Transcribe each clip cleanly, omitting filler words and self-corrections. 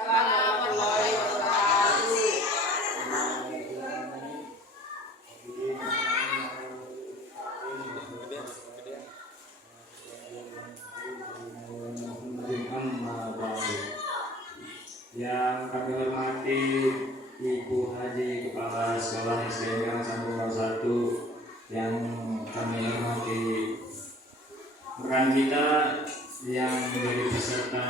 warahmatullahi wabarakatuh. Yang kami hormati Ibu Haji Kepala Sekolah SDN Sambung 01, yang kami hormati rekan kita yang menjadi peserta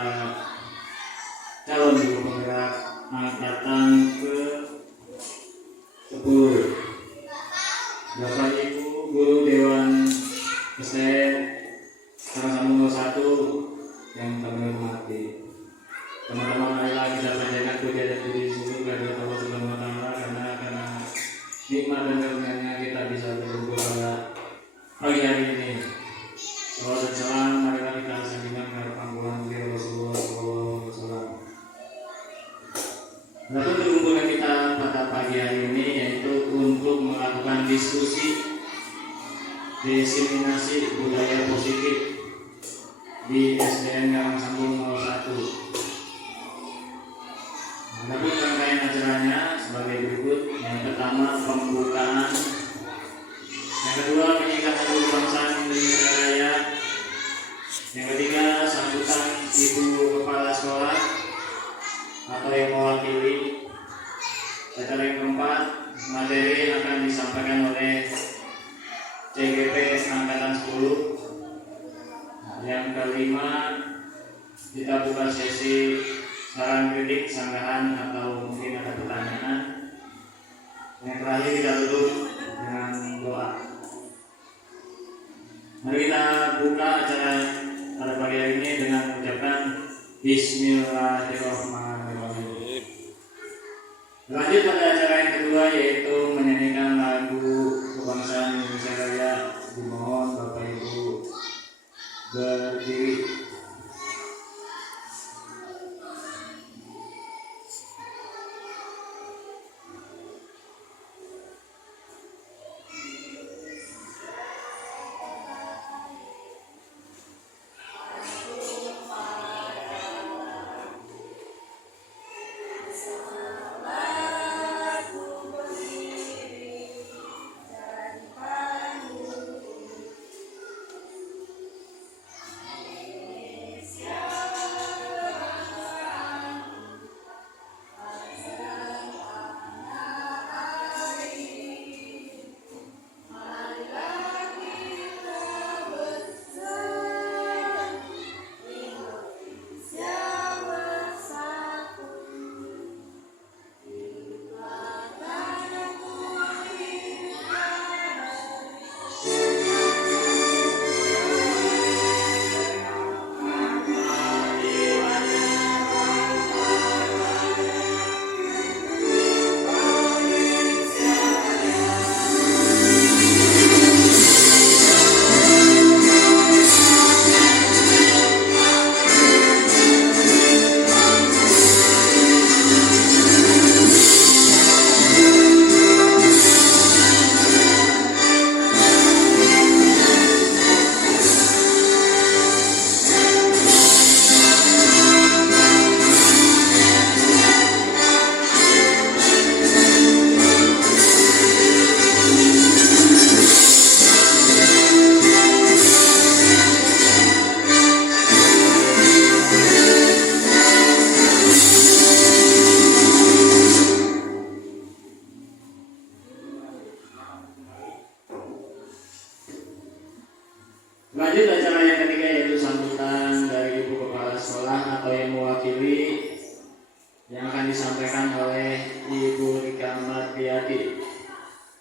calon guru penggerak angkatan ke-10, Bapak Ibu Guru Dewan SDN Sambung 01 yang kami hormati. Teman-teman, marilah kita panjatkan puji puji syukur kepada Allah Subhanahu wa Ta'ala karena nikmat dan karunia-Nya kita bisa berkumpul pada pagi hari ini. Salawat dan salam marilah kita sambungkan kepada panggilan beliau Rasulullah SAW. Lalu berkumpulnya kita pada pagi hari ini yaitu untuk melakukan diskusi diseminasi budaya positif di SDN Garang Sambung 01. Menurut rangkaian acaranya sebagai berikut: yang pertama pembukaan, yang kedua penyingkatan kebangsaan Indonesia Raya, yang ketiga sambutan Ibu Kepala Sekolah atau yang mewakili, acara yang keempat materi yang akan disampaikan oleh CGP Angkatan 10, yang kelima kita buka sesi saran kritik, sanggahan atau mungkin ada pertanyaan. Yang terakhir kita tutup dengan doa. Mari kita buka acara pada pagi hari ini dengan mengucapkan Bismillahirrahmanirrahim. Lanjut pada acara yang kedua yaitu menyanyikan lagu kebangsaan Indonesia Raya. Dimohon Bapak Ibu berdiri. Lanjut acara yang ketiga yaitu sambutan dari Ibu Kepala Sekolah atau yang mewakili, yang akan disampaikan oleh Ibu Rika Martiati.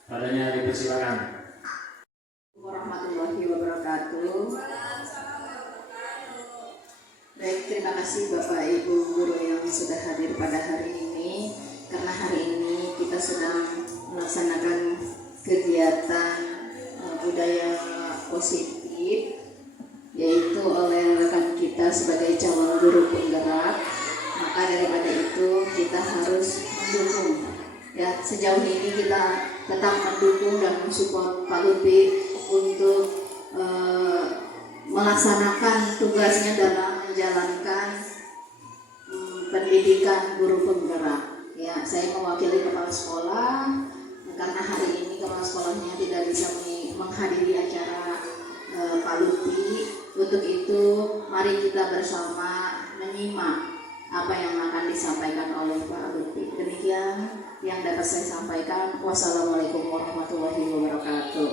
Padanya dipersilakan. Warahmatullahi wabarakatuh. Baik, terima kasih Bapak Ibu Guru yang sudah hadir pada hari ini. Karena hari ini kita sedang melaksanakan kegiatan budaya positif, yaitu oleh rekan kita sebagai calon guru penggerak. Maka daripada itu kita harus mendukung. Ya, sejauh ini kita tetap mendukung dan mensupport Pak Lutfi untuk melaksanakan tugasnya dalam menjalankan pendidikan guru penggerak. Ya, saya mewakili kepala sekolah karena hari ini kepala sekolahnya tidak bisa menghadiri acara Pak Lutfi. Untuk itu, mari kita bersama menyimak apa yang akan disampaikan oleh Pak Lutfi. Demikian yang dapat saya sampaikan. Wassalamualaikum warahmatullahi wabarakatuh.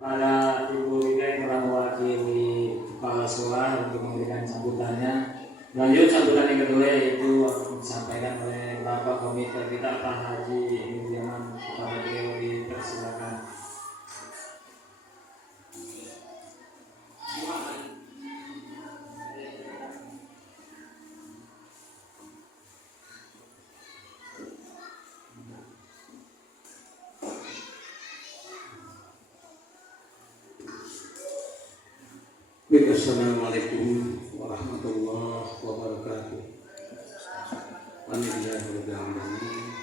Pada Ibu Ida yang telah mewakili kepala sekolah untuk memberikan sambutannya. Lanjut sambutan yang kedua yaitu disampaikan oleh Bapak Komite kita Pak Haji Muhammad kepada beliau, dipersilakan. Assalamualaikum warahmatullahi wabarakatuh. Alhamdulillahirabbil alamin.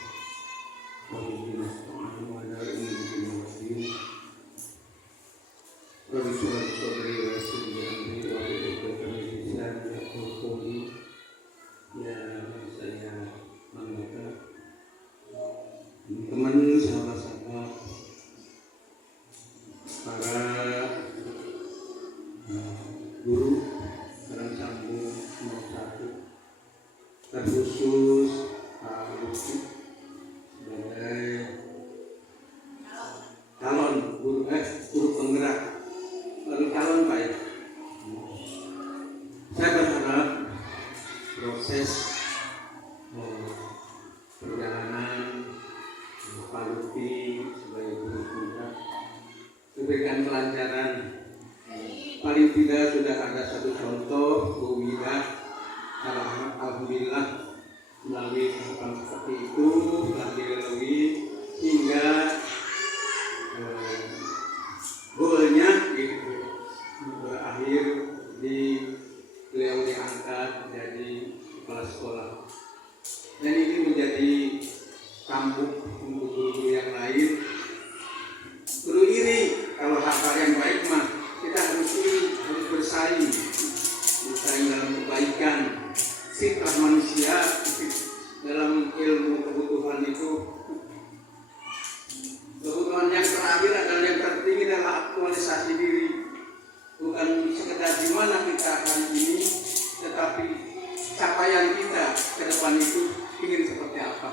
Rabbil nasta'in wa ala alihi Rabbi shrah li sadri wa yassir li amri wa hlul 'uqdatam min lisani yafqahu qawli. Ya saya mengucapkan teman sahabat-sahabat para guru Karang Sambung nomor 1 terkhusus Pak Lutfi sebagai calon guru penggerak lalu calon Pak ya. Saya berharap proses perjalanan Pak Lutfi sebagai guru penggerak diberikan kelancaran. Paling tidak sudah ada satu contoh Bu Wida, alhamdulillah melalui tahapan seperti itu telah dilalui hingga goalnya berakhir di beliau diangkat menjadi kepala sekolah, dan ini menjadi tampuk untuk guru yang lain. Perlu iri kalau hal yang baik mah kita harus bersaing dalam kebaikan. Fitrah manusia dalam ilmu kebutuhan itu, kebutuhan yang terakhir adalah yang tertinggi adalah aktualisasi diri, bukan sekedar di mana kita hari ini, tetapi capaian kita ke depan itu ingin seperti apa.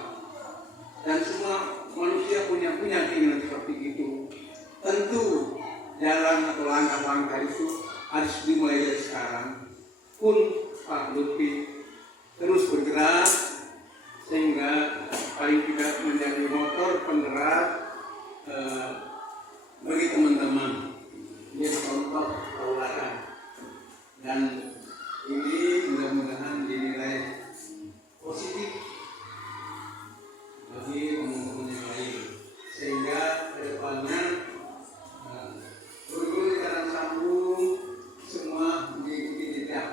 Dan semua manusia punya keinginan seperti itu. Tentu jalan atau langkah-langkah itu harus dimulai dari sekarang. Pun Pak Lutfi terus bergerak sehingga paling tidak menjadi motor penggerak bagi teman-teman, menjadi contoh tauladan, dan ini mudah-mudahan dinilai positif bagi teman-teman yang lain, sehingga kedepannya guru-guru di Karang Sambung semua mengikuti jejak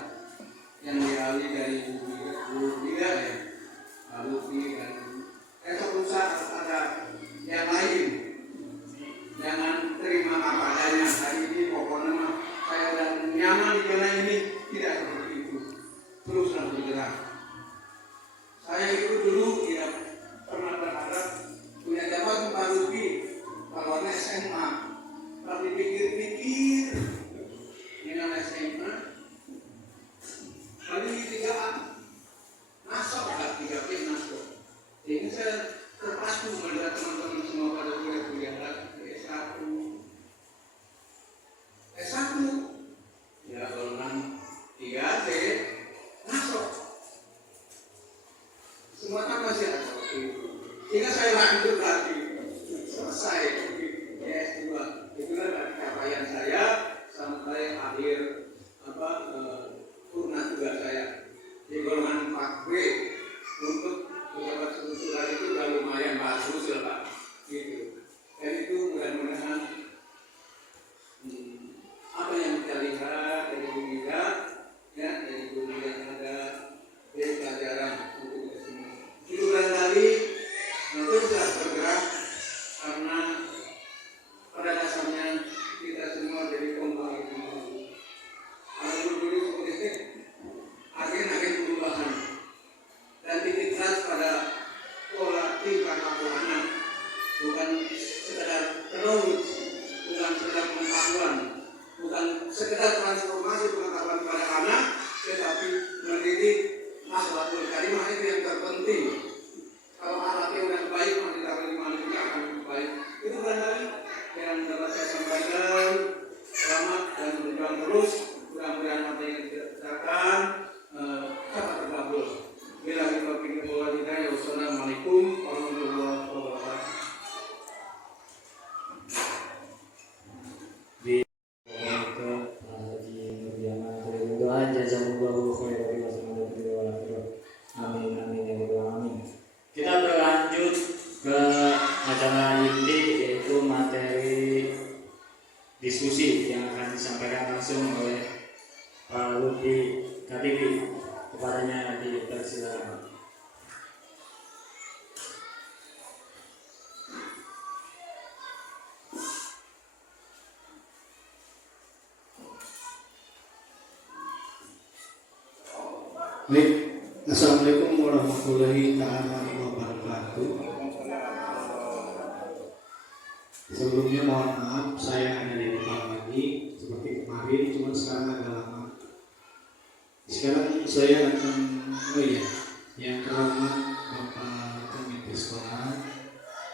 yang dialih dari Bu Wida ya, Pak Lutfi, dan suatu saat ada yang lain. Jangan terima apa adanya. Hari ini pokoknya saya udah nyaman di jalan ini, tidak seperti itu. Teruslah bergerak. Saya itu dulu tidak pernah berharap punya jabatan Pak Lutfi kalau SMA. Tapi pikir-pikir dengan SMA kali 3A masuk lah 3P masuk. Jadi saya terpacu melihat teman-teman semua pada kuliah-kuliah S1 ya golongan 3T masuk. Semua kan masih ada seperti itu. Sehingga saya lanjut lagi selesai di S2. Itulah capaian saya sampai akhir purna tugas saya di golongan 4B. Untuk pejabat struktural itu sudah lumayan bagus ya Pak, gitu. Dan itu mudah-mudahan apa yang kita lihat dari Bu Wida, ya, dari Bu Wida yang ada dari pelajaran untuk kita semua. Itu barangkali teruslah bergerak, karena pada dasarnya kita semua dari kembali. Kalau dulu seperti itu, agen-agen bakti karena anak, bukan sekedar knowledge, bukan sekedar pengetahuan, bukan sekedar transformasi pengetahuan kepada anak, tetapi mendidik akhlakul karimah itu yang terpenting. Kalau akhlaknya udah baik, maka kita juga akan baik. Itu barangkali yang dapat saya sampaikan. Selamat dan berjuang terus. Mudah-mudahan apa yang kita bicarakan dapat terkabul. Bila kita pikir bahwa tidak, ya wassalamualaikum warahmatullahi wabarakatuh. Amin amin ya rabbal alamin. Kita berlanjut ke acara inti, yaitu materi diskusi yang akan disampaikan langsung oleh Pak Lutfi Katibi. Kepadanya dipersilakan. Baik, assalamualaikum warahmatullahi wabarakatuh. Sebelumnya mohon maaf, saya ada di depan lagi seperti kemarin, cuma sekarang agak lama. Sekarang saya akan, yang terhormat Bapak Komite Sekolah,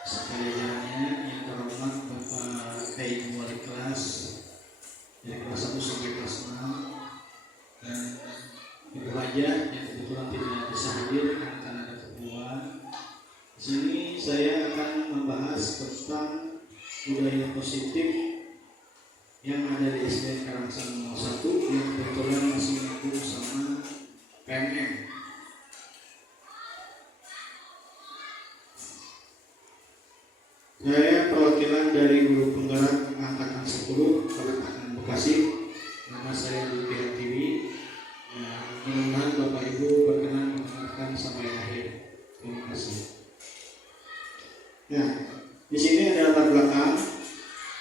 sekaliannya yang terhormat Bapak Ibu Wali Kelas dari kelas 1 sampai kelas 6, dan Ibu Haja yang kebetulan tidak bisa hadir karena ada keperluan. Di sini saya akan membahas tentang budaya positif yang ada di SD Karangsang 01 yang kebetulan masih nyambung sama PMM. Saya perwakilan dari Guru Penggerak Angkatan 10 Kabupaten Bekasi. Nama saya Lutfi Katibi. Mudah-mudahan Bapak Ibu berkenan mendengarkan sampai akhir. Terima kasih. Nah, di sini ada latar belakang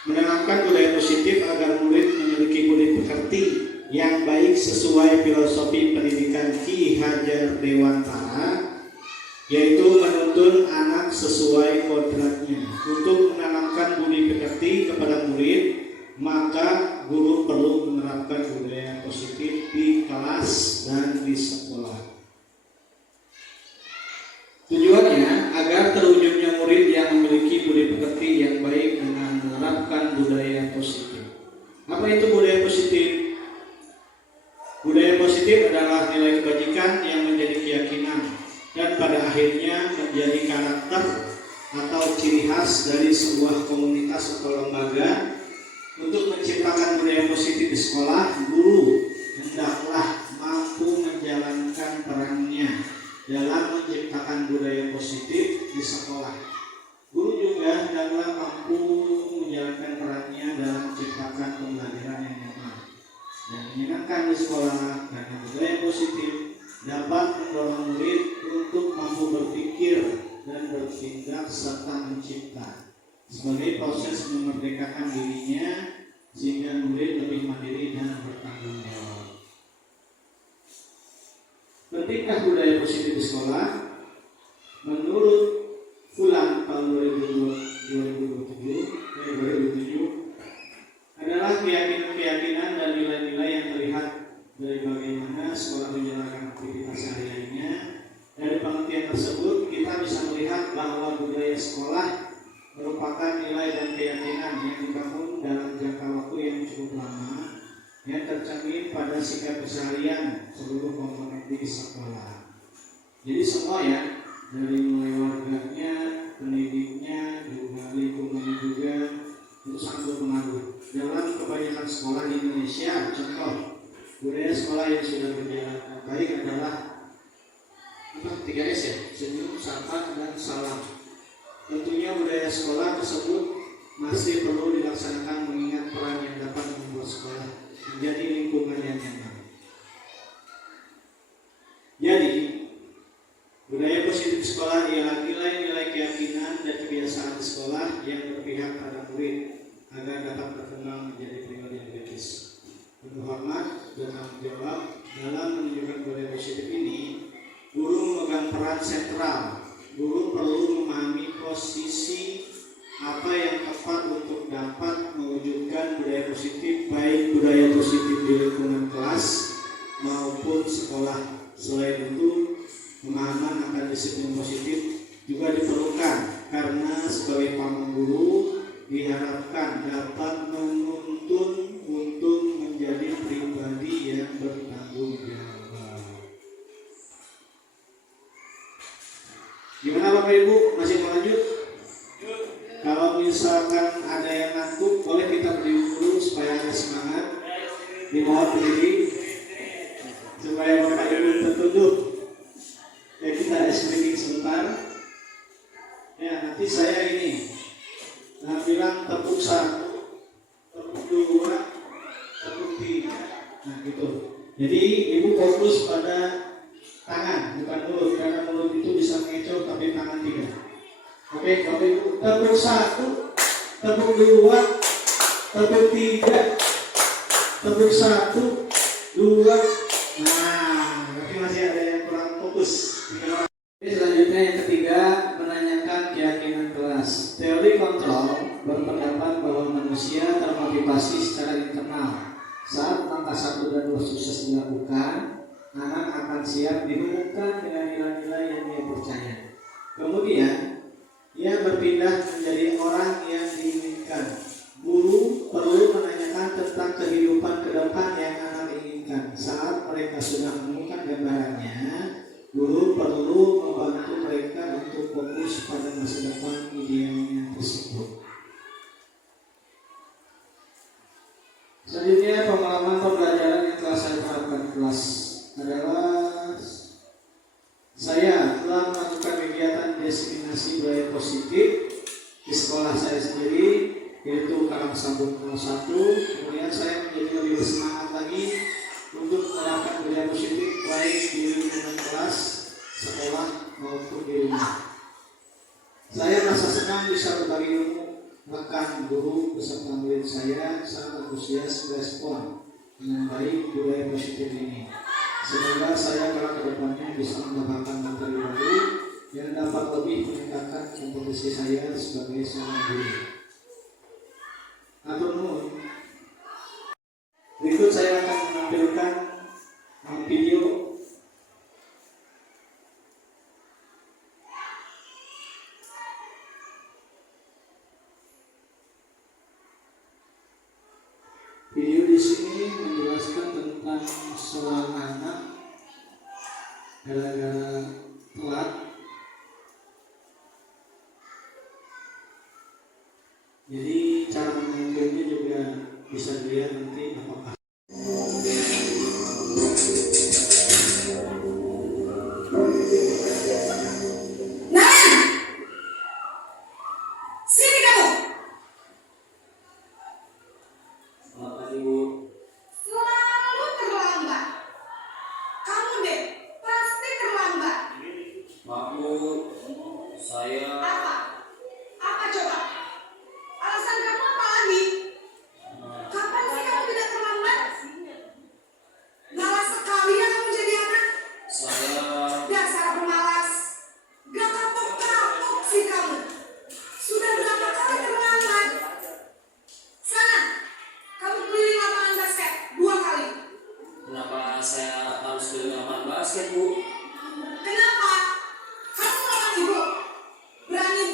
menanamkan budaya positif agar murid memiliki budi pekerti yang baik sesuai filosofi pendidikan Ki Hajar Dewantara, yaitu menuntun anak sesuai kodratnya. Untuk menanamkan budi pekerti kepada murid, maka guru perlu menerapkan budaya positif di kelas dan di sekolah. Tujuannya agar terwujudnya murid yang memiliki budi pekerti yang baik dengan menerapkan budaya positif. Apa itu budaya positif? Budaya positif adalah nilai kebajikan yang menjadi keyakinan dan pada akhirnya menjadi karakter atau ciri khas dari sebuah komunitas atau lembaga. Untuk menciptakan budaya positif di sekolah, guru hendaklah mampu menjalankan perannya dalam menciptakan budaya positif di sekolah. Guru juga hendaklah mampu menjalankan perannya dalam menciptakan pembelajaran yang nyaman dan menyenangkan di sekolah, karena budaya positif dapat mendorong murid untuk mampu berpikir dan bertindak serta mencipta sebagai proses memerdekakan dirinya sehingga murid lebih mandiri dan bertanggung jawab. Pentingkah budaya positif di sekolah? Menurut Fulan tahun 2007 adalah keyakinan dan nilai-nilai yang terlihat dari bagaimana sekolah menjalankan aktivitas sehari-harinya. Dari pengertian tersebut kita bisa melihat bahwa budaya sekolah merupakan nilai dan keyakinan yang dibangun dalam jangka waktu yang cukup lama, yang tercermin pada sikap keseharian seluruh komponen di sekolah. Jadi semua ya, dari mulai warganya, pendidiknya, juga lingkungannya juga itu sangat berpengaruh. Dalam kebanyakan sekolah di Indonesia, contoh budaya sekolah yang sudah berjalan baik adalah 3S ya, senyum, sapa, dan salam. Tentunya budaya sekolah tersebut masih perlu dilaksanakan mengingat peran yang dapat membuat sekolah menjadi lingkungan yang nyaman. Jadi, budaya positif sekolah ialah nilai-nilai keyakinan dan kebiasaan di sekolah yang berpihak pada murid agar dapat berkembang menjadi pribadi yang kritis, penuh hormat dan tanggung jawab. Dalam menunjukkan budaya positif ini, guru memegang peran sentral guru perlu memahami posisi apa yang tepat untuk dapat mewujudkan budaya positif, baik budaya positif di lingkungan kelas maupun sekolah. Selain itu, pemahaman akan disiplin positif juga diperlukan karena sebagai pamong guru diharapkan dapat menuntun untuk menjadi pribadi yang bertanggung jawab. Gimana Bapak Ibu, masih mau lanjut? Kalau misalkan ada yang ngantuk, boleh kita berdiri dulu supaya ada semangat. Dimohon berdiri supaya Bapak Ibu tertunduk. Ya, kita ice breaking sebentar. Ya, nanti saya ini bilang tepuk 1, tepuk 2, tepuk 3. Nah gitu. Jadi Ibu fokus pada tangan, bukan mulut, karena mulut itu bisa ngecoh, tapi tangan tidak. Oke, Bapak Ibu, tepuk 1, tepuk 2, tepuk 3, tepuk 1, 2. Nah, tapi masih ada yang kurang fokus. Ini selanjutnya yang ketiga, menanyakan keyakinan kelas. Teori kontrol berpendapat bahwa manusia termotivasi secara internal. Saat langkah 1 dan 2 sukses dilakukan, anak akan siap dihubungkan dengan nilai-nilai yang dia percaya. Kemudian, ia berpindah menjadi orang yang diinginkan. Guru perlu menanyakan tentang kehidupan ke depan yang anak inginkan. Saat mereka sudah menemukan gambarannya, guru perlu membantu mereka untuk fokus pada masa depan idealnya tersebut. Selanjutnya, pengalaman pembelajaran yang telah saya terapkan di kelas adalah saya telah melakukan kegiatan diseminasi budaya positif di sekolah saya sendiri, yaitu Karang Sambung 01. Kemudian saya menjadi lebih bersemangat lagi untuk menerapkan budaya positif baik di lingkungan kelas, sekolah maupun di rumah. Saya merasa senang bisa berbagi ilmu. Rekan guru beserta murid saya sangat antusias respon dengan baik budaya positif ini. Semoga saya kelak ke depannya bisa mendapatkan materi baru yang dapat lebih meningkatkan kompetensi saya sebagai seorang guru. Atur nuhun. Berikut saya akan menampilkan video. Video di sini menjelaskan tentang seorang anak gara-gara telat. Jadi cara mengambilnya juga bisa dilihat nanti apakah. Kenapa? Kamu lawan ibu? Berani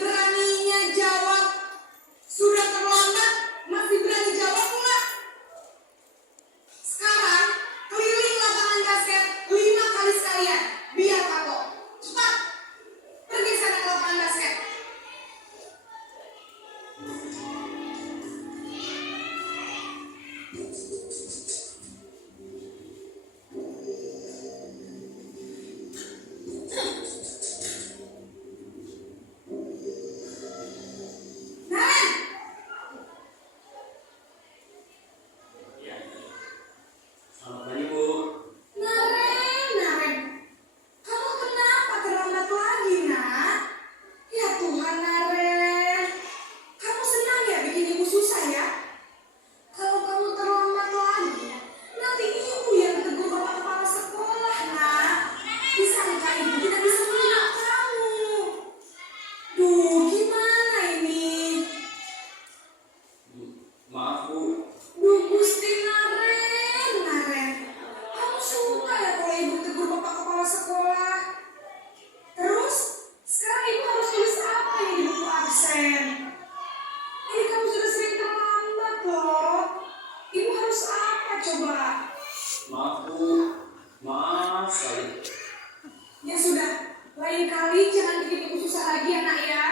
sekali, jangan bikin ibu susah lagi ya nak ya.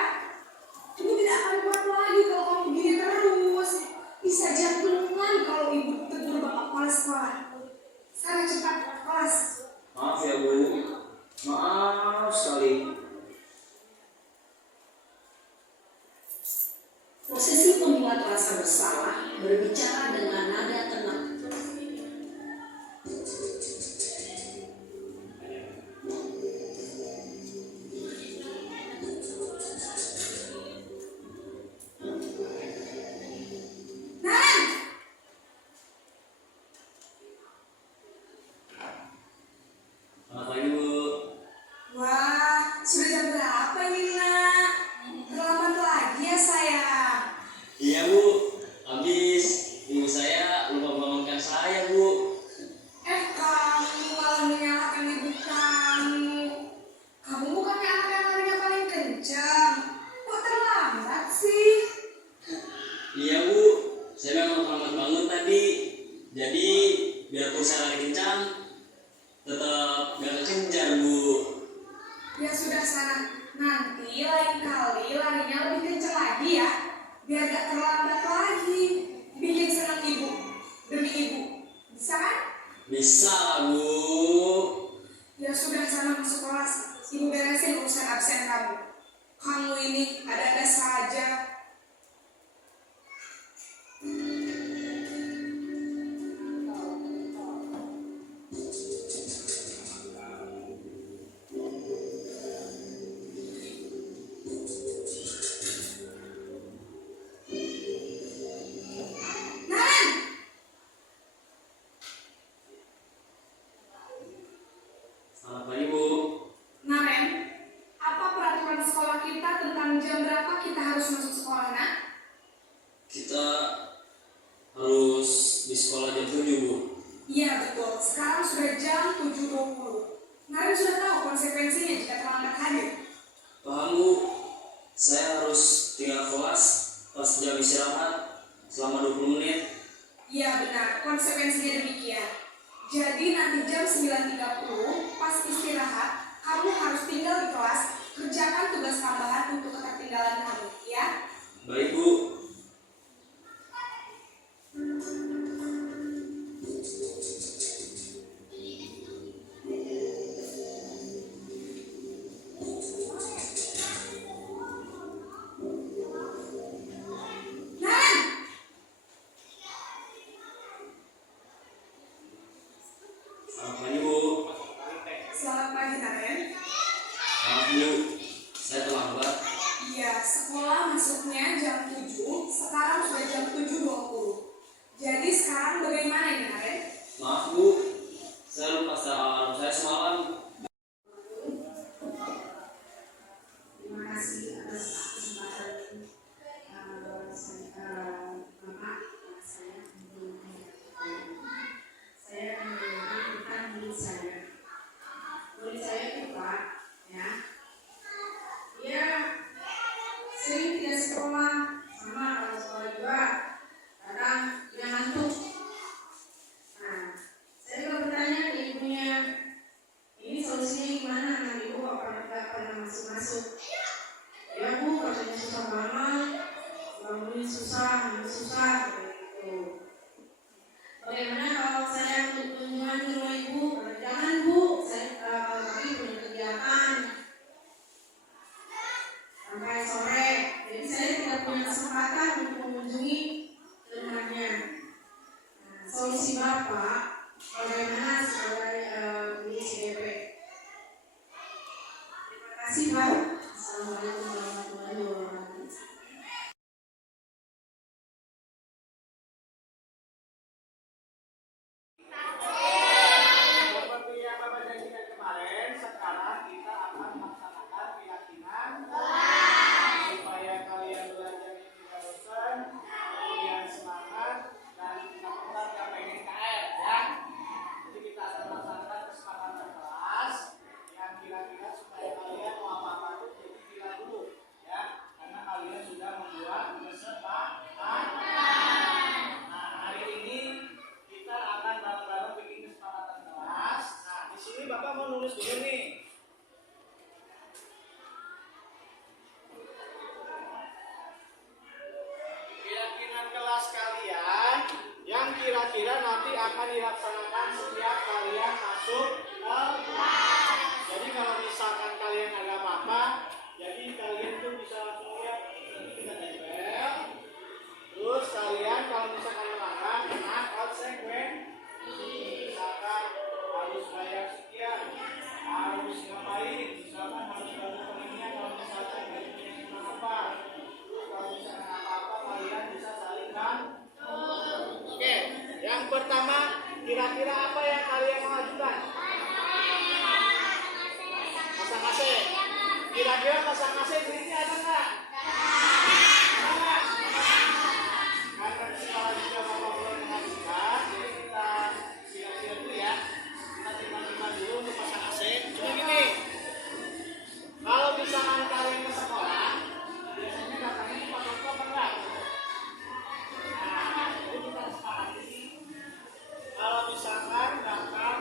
Ibu tidak akan kuat lagi kalau kamu begini terus. Bisa jantungan kalau ibu tegur bapak kepala sekolah. Sekarang cepat ke kelas. Maaf ya Bu, maaf sekali. Posisi pembuat rasa bersalah berbicara dengan nada tenang. Selamat pagi Bu. Wah, sudah jam berapa ini nak? Terlambat lagi ya sayang. Iya Bu, habis ibu saya lupa membangunkan saya Bu. Kamu malah menyalahkan ibu kamu. Kamu bukannya anak yang larinya paling kencang. Kok terlambat sih? Iya Bu, saya memang terlambat bangun tadi. Jadi biarpun saya lari kencang, tetap gak kekejar Bu. Ya sudah sana. Nanti lain kali larinya lebih kencang lagi ya. Biar gak terlambat lagi. Bikin senang ibu. Demi ibu. Bisa kan? Bisa Bu. Ya sudah sana masuk kelas. Ibu beresin urusan absen kamu. Kamu ini ada-ada saja. Nan! Selamat pagi Bu. Naren, apa peraturan sekolah kita tentang jam berapa kita harus masuk sekolah, nak? Kita harus di sekolah jam 7 Bu. Iya betul, sekarang sudah jam 7.20. Naren sudah tahu konsekuensinya jika terlambat hadir. Paham Bu, saya harus tinggal kelas pas jam istirahat selama 20 menit. Iya benar, konsekuensinya demikian. Jadi nanti jam 9.30 pas istirahat, kamu harus tinggal di kelas, kerjakan tugas tambahan untuk ketertinggalan kamu, ya? Baik Bu. Naren! Selamat pagi Bu. Selamat pagi, Naren. Maaf Bu, saya terlambat. Iya, sekolah masuknya jam 7, sekarang sudah jam 7.20. Jadi sekarang bagaimana ini, Naren? Maaf Bu, saya lupa setel alarm saya semalam. Terima kasih atas kesempatan ini. Saya akan menunjukkan diri saya. Murid saya itu Pak, ya. Dia sering tidak sekolah, sama kalau sekolah juga kadang dia ngantuk. Nah, saya juga bertanya ke ibunya, ini solusinya gimana? Anak ibu apakah tidak pernah masuk-masuk? Ya Bu, katanya susah banget, bangunin susah, gitu. Bagaimana kalau saya kunjungan ke rumah ibu? Jangan Bu, saya kalau kami punya kegiatan sampai sore, jadi saya tidak punya kesempatan untuk mengunjungi rumahnya. Nah, solusi Bapak bagaimana sebagai guru CDP? Terima kasih Pak. Assalamualaikum warahmatullahi wabarakatuh. Seperti yang Bapak janjikan kemarin, sekarang kita akan melaksanakan keyakinan supaya kalian belajar tidak bosan, kemudian semangat dan benar-benar capai NKR ya. Jadi kita akan melaksanakan kesepakatan kelas yang kira-kira supaya kalian mau apa-apa itu jadi gila dulu ya. dilaksanakan setiap kalian masuk kelas. Jadi kalau misalkan kalian ada apa-apa, jadi kalian tuh bisa langsung lihat, nanti kita tempel. Terus kalian kalau misalkan melanggar kena konsekuensi. Misalkan harus bayar sekian, harus ngapain, misalkan harus bantu temennya kalau misalkan gajinya cuma apa. Terus kalau misalkan apa-apa kalian bisa saling bantu. Oke, yang pertama kira-kira apa yang kalian mengajukan? Pasang AC. Kira-kira pasang AC duitnya ada nggak? Ada. Karena sekolah juga Bapak belum mengajukan, jadi kita siap-siap dulu ya. Kita timbang-timbang dulu untuk pasang AC. Cuma gini, kalau misalkan kalian ke sekolah, biasanya datangnya cuma waktu apa enggak? Nah, jadi kita sepakati. Kalau misalkan datang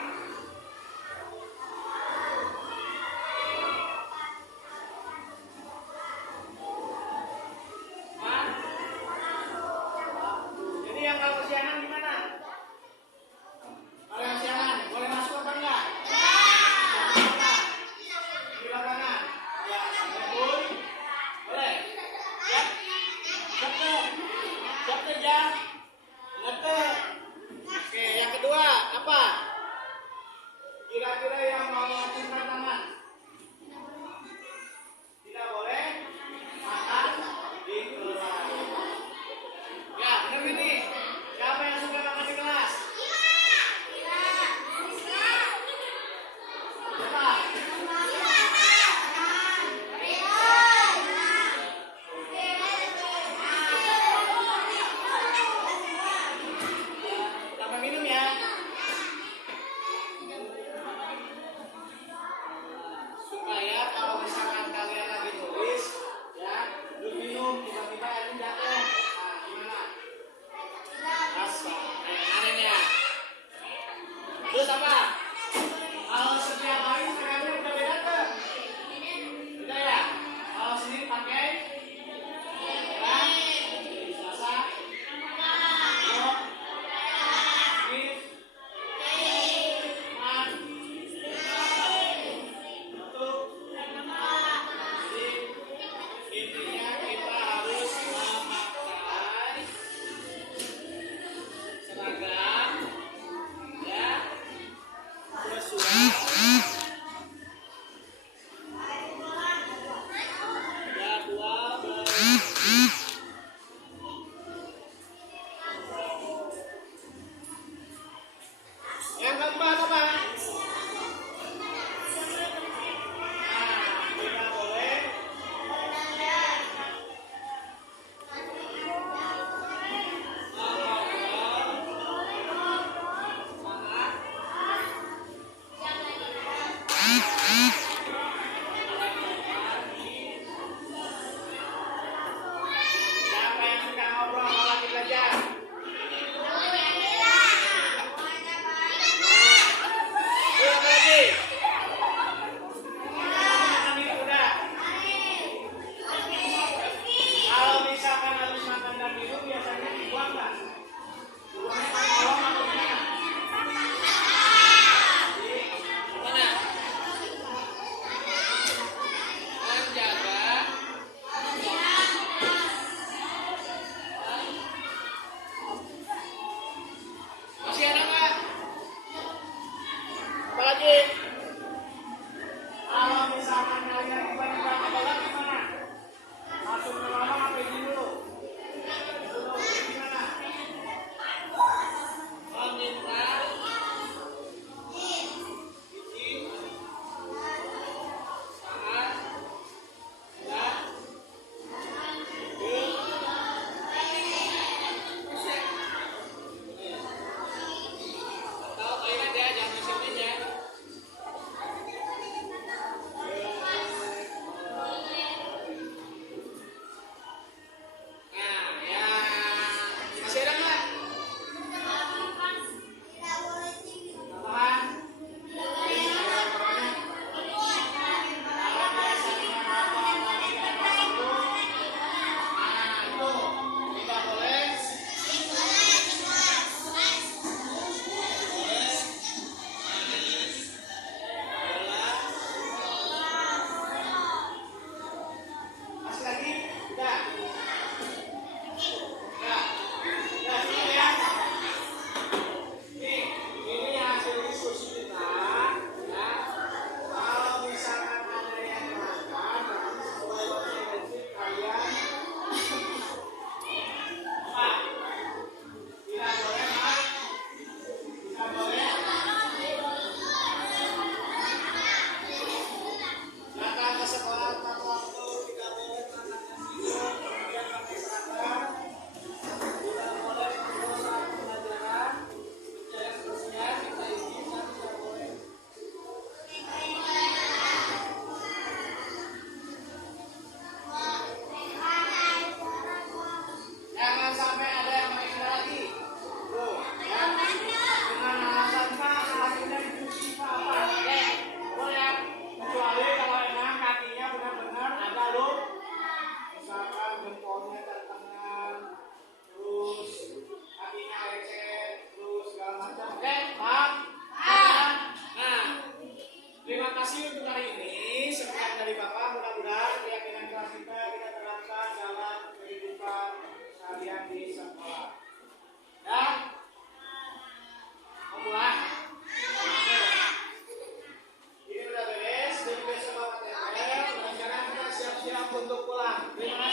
siap untuk pulang. Terima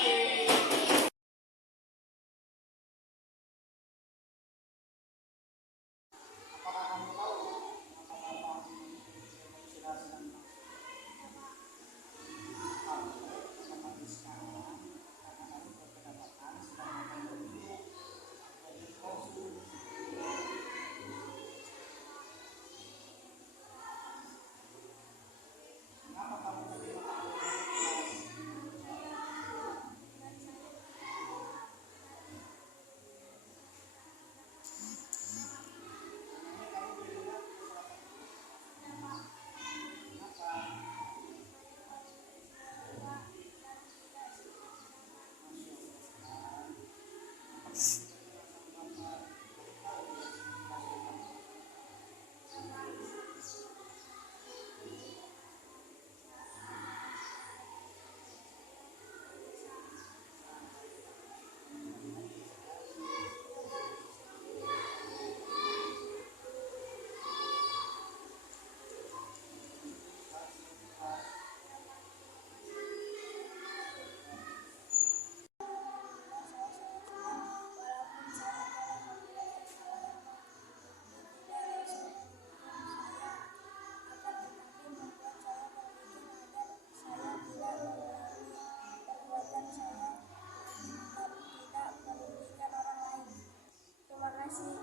kasih.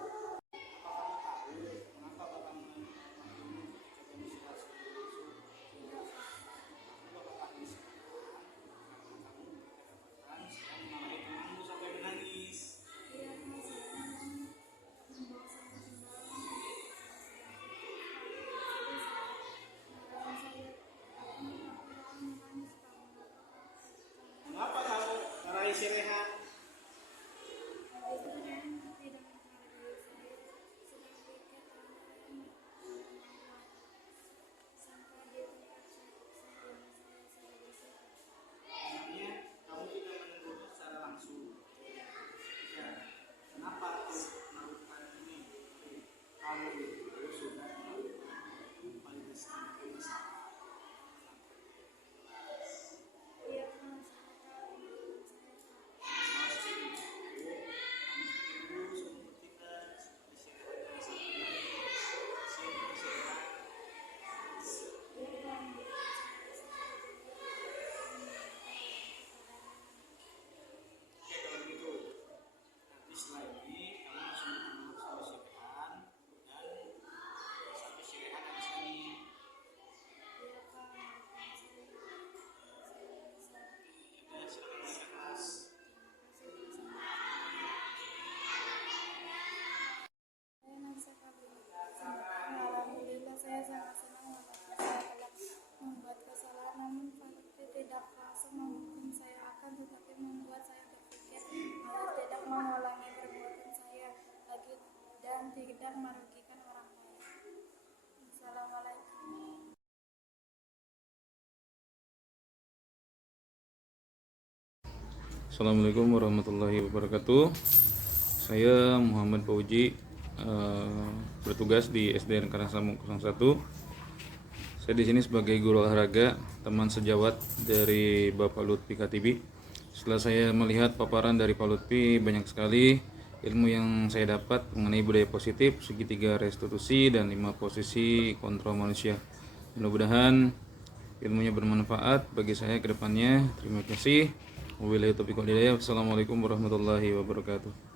Kenapa kamu marahi si Rehan? Namanya kamu tidak menegur secara langsung. Ya, kenapa aku melakukan ini? Kamu itu sudah melakukan validasi masalah. Oke, kalau begitu nanti setelah ini kamu langsung minta maaf sama si Rehan dan sampai si Rehan habis ini. Ya, silakan naik ke atas. Alhamdulillah saya sangat senang saya telah membuat kesalahan, namun Pak tidak langsung menghukum saya, akan tetapi membuat saya berpikir agar tidak mengulangi perbuatan saya lagi dan tidak merugikan orang lain. Assalamualaikum. Assalamualaikum warahmatullahi wabarakatuh. Saya Muhammad Fauji, bertugas di SDN Karasamuk 01. Saya di sini sebagai guru olahraga, teman sejawat dari Bapak Lutfi Katibi. Setelah saya melihat paparan dari Pak Lutfi, banyak sekali ilmu yang saya dapat mengenai budaya positif, segitiga restitusi, dan 5 posisi kontrol manusia. Mudah-mudahan ilmunya bermanfaat bagi saya ke depannya. Terima kasih. Wabillahi taufiq wal hidayah. Wassalamualaikum warahmatullahi wabarakatuh.